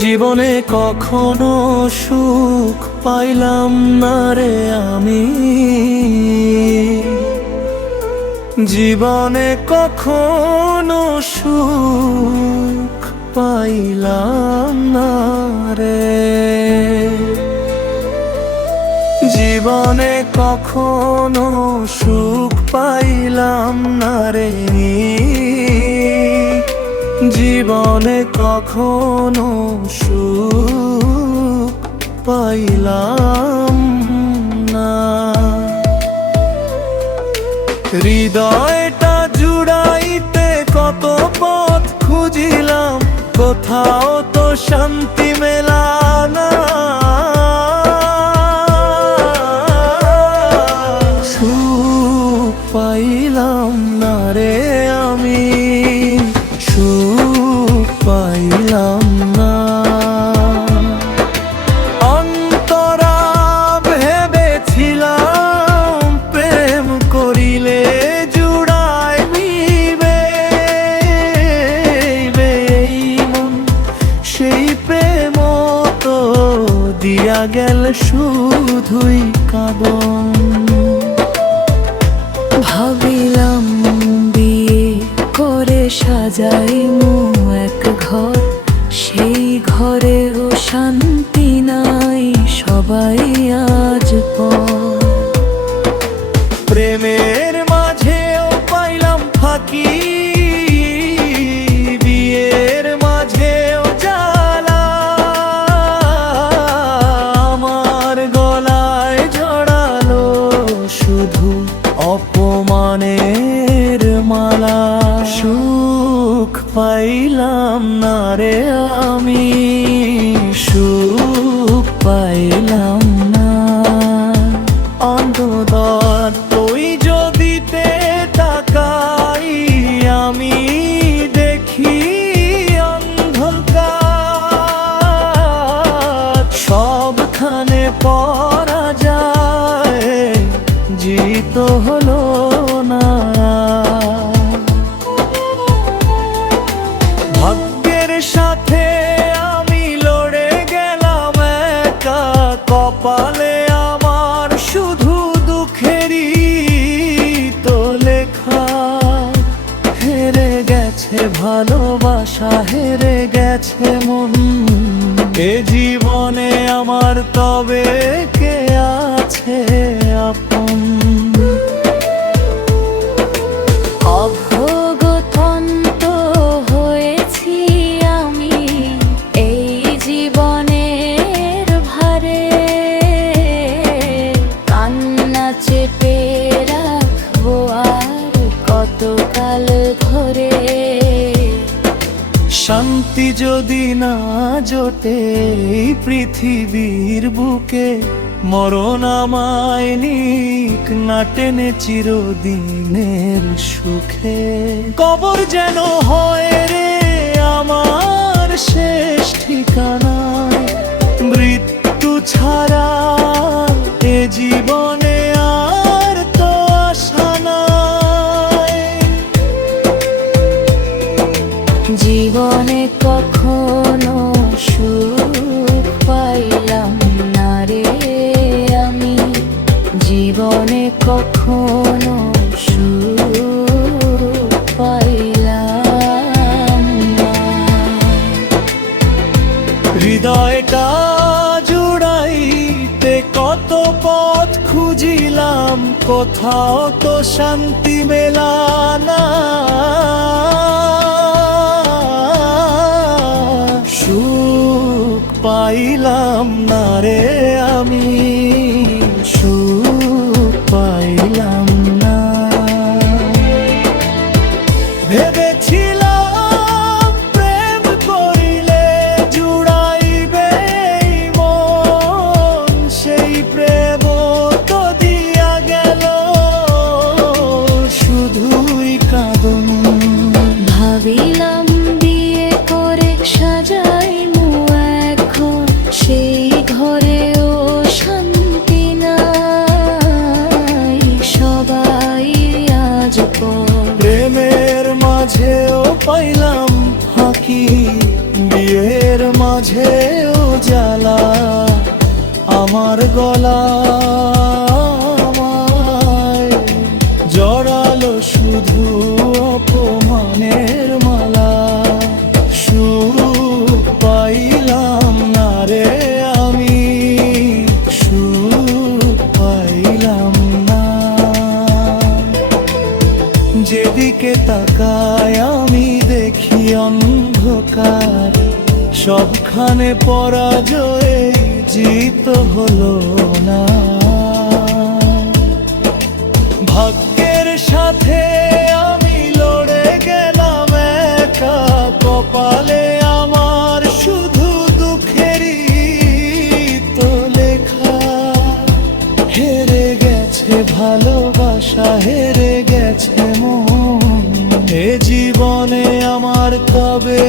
জীবনে কখনো সুখ পাইলাম না রে আমি, জীবনে কখনো সুখ পাইলাম না রে, জীবনে কখনো সুখ পাইলাম না রে, জীবনে কখনো সুখ পাইলাম না। হৃদয়টা জুড়াইতে কত পথ খুঁজিলাম, কোথাও তো শান্তি মেলা না। সুখ পাইলাম না রে আমি, সুখ পাইলাম না। অন্তরা ভেবেছিলাম প্রেম করিলে জুড়াই নিবে এই মন, সেই প্রেম তো দিয়া গেল শুধুই কাঁদন। ভাবিলাম বিয়ে করে সাজাইমু এক ঘর, সেই ঘরেও শান্তি নাই, সবাই আজ পর। প্রেমের মাঝেও পাইলাম ফাঁকি, বিয়ের মাঝেও জ্বালা, আমার গলায় জড়ালো শুধু অপমানের মালা। সুখ পাইলাম না রে আমি, সুখ পাইলাম না। অন্ধকার তুই যদি তাকাই, আমি দেখি অন্ধকার, সবখানে পরাজয় জিত হলো না। ভাগ্যের সাথে আমি লড়ে গেলাম একা, কপালে আমার শুধু দুঃখেরই তো লেখা। হেরে গেছে ভালোবাসা, হেরে গেছে মন, এ জীবনে আমার তবে কে আছে আপন। অভোগতন্ত হয়েছি আমি এই জীবনের ভারে, কান্না চেপে রাখবো আর কতকাল ধরে। শান্তি যদি না জোটে এই পৃথিবীর বুকে, মরণ আমায় নিক না টেনে চিরদিনের সুখে। কবর যেন হয় রে আমার শেষ ঠিকানা, মৃত্যু ছাড়া এ জীবনে আর তো আশা নাই। জীবনে কখনো সুখ পাইলাম না রে আমি, জীবনে কখনো সুখ পাইলাম না। হৃদয়টা জুড়াইতে কত পথ খুঁজিলাম, কোথাও তো শান্তি মেলা না। সুখ পাইলাম না রে আমি, সুখ পাইলাম না। ভেবেছিলাম প্রেম করিলে জুড়াইবে এই মন, সেই প্রেম তো দিয়া গেল শুধুই কাঁদন। ভাবিলাম বিয়ে করে সাজাইমু এক ঘর, সেই ঘরেও শান্তি নাই, সবাই আজ পর। প্রেমের মাঝেও পাইলাম ফাঁকি, বিয়ের মাঝেও জ্বালা আমার গলা আমায় জড়ালো শুধু অপমানের মালা। সুখ পাইলাম না রে আমি, সুখ পাইলাম না। যেদিকে তাকায় আমি দেখি অন্ধকার, সবখানে পরাজয়ে জিত হলো না। ভাগ্যের সাথে আমি লড়ে গেলাম একা, কপালে আমার শুধু দুঃখেরই তো লেখা। হেরে গেছে ভালোবাসা, হেরে গেছে মন, এ জীবনে আমার তবে